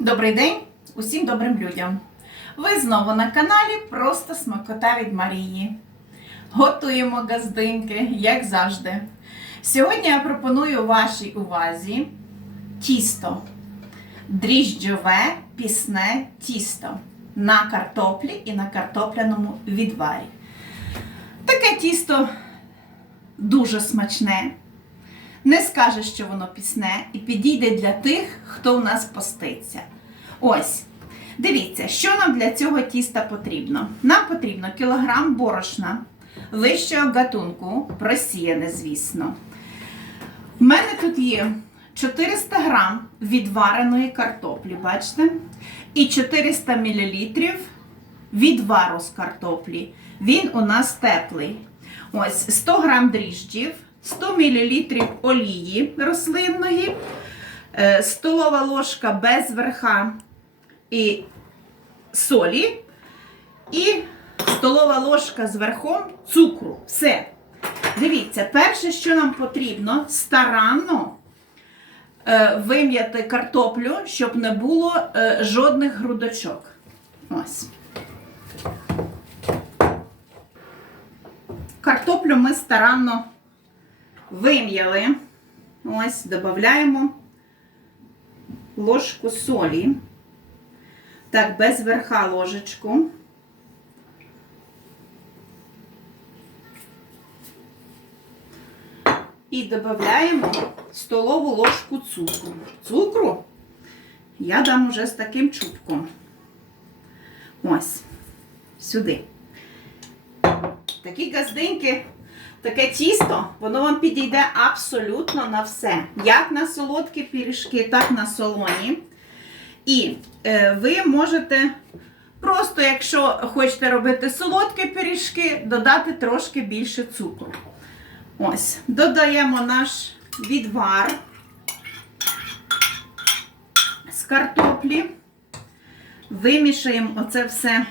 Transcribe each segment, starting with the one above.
Добрий день усім добрим людям! Ви знову на каналі Просто Смакота від Марії. Готуємо газдинки, як завжди. Сьогодні я пропоную вашій увазі тісто. Дріжджове пісне тісто на картоплі і на картопляному відварі. Таке тісто дуже смачне. Не скаже, що воно пісне, і підійде для тих, хто у нас поститься. Ось. Дивіться, що нам для цього тіста потрібно. Нам потрібно кілограм борошна вищого гатунку, просіяне, звісно. У мене тут є 400 грам відвареної картоплі, бачите? І 400 мл відвару з картоплі. Він у нас теплий. Ось 100 грам дріжджів, 100 мл олії рослинної, е, столова ложка без верха і солі, і столова ложка з верхом цукру. Все. Дивіться, перше, що нам потрібно, старанно е, вим'яти картоплю, щоб не було е, жодних грудочок. Ось. Картоплю ми старанно вим'яли. Ось, додаємо ложку солі. Так, без верха ложечку. І додаємо столову ложку цукру. Цукру я дам уже з таким чубком. Ось, сюди. Такі газдинки, таке тісто, воно вам підійде абсолютно на все. Як на солодкі пиріжки, так на солоні. І е, ви можете просто, якщо хочете робити солодкі пиріжки, додати трошки більше цукру. Ось, додаємо наш відвар з картоплі, вимішаємо оце все.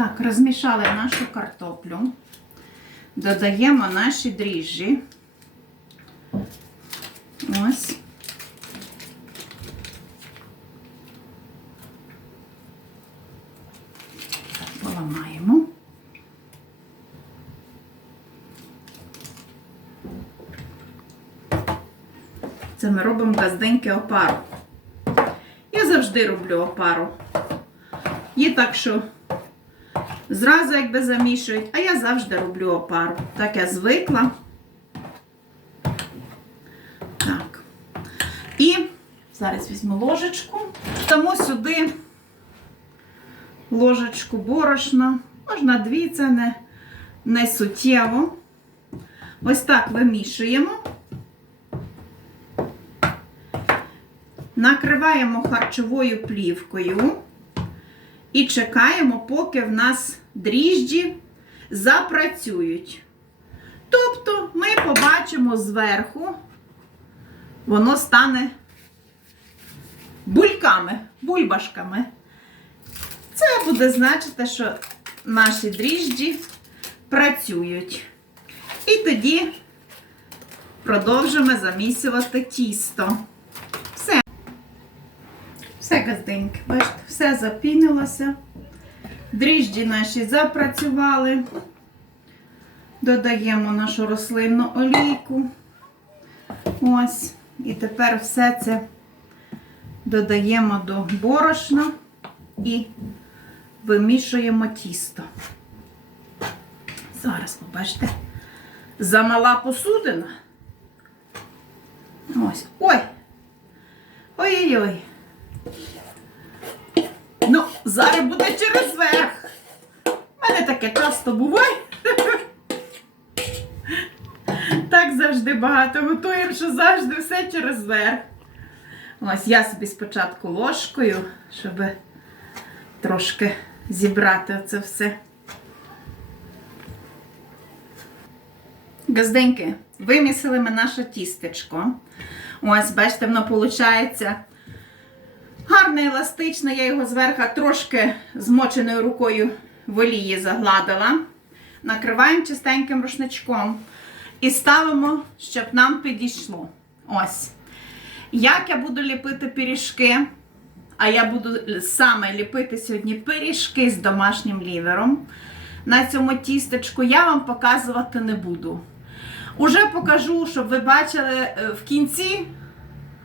Так, розмішали нашу картоплю, додаємо наші дріжджі. Ось. Поламаємо. Це ми робимо газденьки опару. Я завжди роблю опару. Є так, що зразу якби замішують, а я завжди роблю опару. Так я звикла. Так. І зараз візьму ложечку. Дамо сюди ложечку борошна. Можна дві, це не, не суттєво. Ось так вимішуємо. Накриваємо харчовою плівкою і чекаємо, поки в нас дріжджі запрацюють. Тобто ми побачимо зверху, воно стане бульками, бульбашками. Це буде значити, що наші дріжджі працюють. І тоді продовжимо замісювати тісто. Все. Все газденьке, бачите, все запінилося. Дріжджі наші запрацювали. Додаємо нашу рослинну олійку. Ось. І тепер все це додаємо до борошна і вимішуємо тісто. Зараз, побачите, замала посудина. Ось. Ой! Ой-ой-ой. Ну, зараз буде через верх. У мене таке часто буває. Так завжди багато готуємо, що завжди все через верх. Ось я собі спочатку ложкою, щоб трошки зібрати це все. Газденьки, вимісили ми наше тістечко. Ось, бачите, воно виходить гарне, еластичне. Я його зверху трошки змоченою рукою в загладила. Накриваємо чистеньким рушничком і ставимо, щоб нам підійшло. Ось. Як я буду ліпити пиріжки? А я буду саме ліпити сьогодні пиріжки з домашнім лівером. На цьому тістечку я вам показувати не буду. Уже покажу, щоб ви бачили е, в кінці,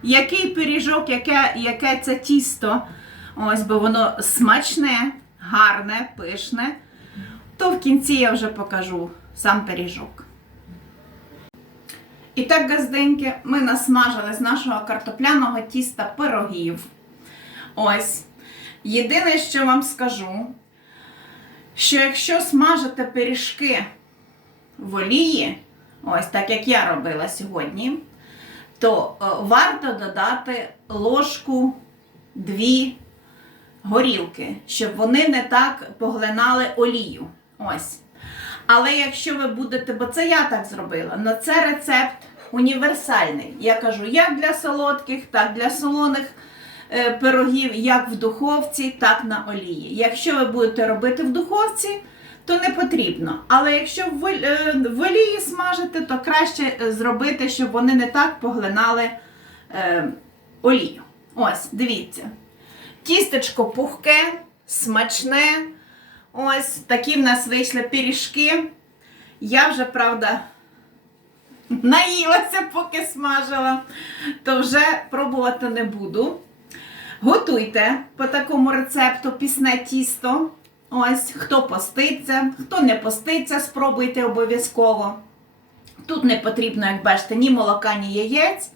який пиріжок, яке, яке це тісто. Ось, бо воно смачне, гарне, пишне. То в кінці я вже покажу сам пиріжок. І так, газденьки, ми насмажили з нашого картопляного тіста пирогів. Ось. Єдине, що вам скажу, що якщо смажите пиріжки в олії, ось так як я робила сьогодні, то е, варто додати ложку дві горілки, щоб вони не так поглинали олію. Ось. Але якщо ви будете, бо це я так зробила, на це рецепт універсальний. Я кажу, як для солодких, так для солоних е, пирогів, як в духовці, так на олії. Якщо ви будете робити в духовці, то не потрібно. Але якщо в, е, олії смажити, то краще е, зробити, щоб вони не так поглинали олію. Ось, дивіться. Тістечко пухке, смачне. Ось такі в нас вийшли пиріжки. Я вже, правда, наїлася, поки смажила, то вже пробувати не буду. Готуйте по такому рецепту пісне тісто. Ось, хто поститься, хто не поститься, спробуйте обов'язково. Тут не потрібно, як бачите, ні молока, ні яєць.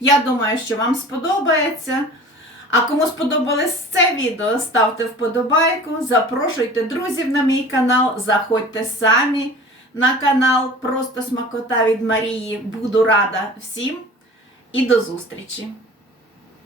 Я думаю, що вам сподобається. А кому сподобалось це відео, ставте вподобайку, запрошуйте друзів на мій канал, заходьте самі на канал Просто Смакота від Марії. Буду рада всім і до зустрічі!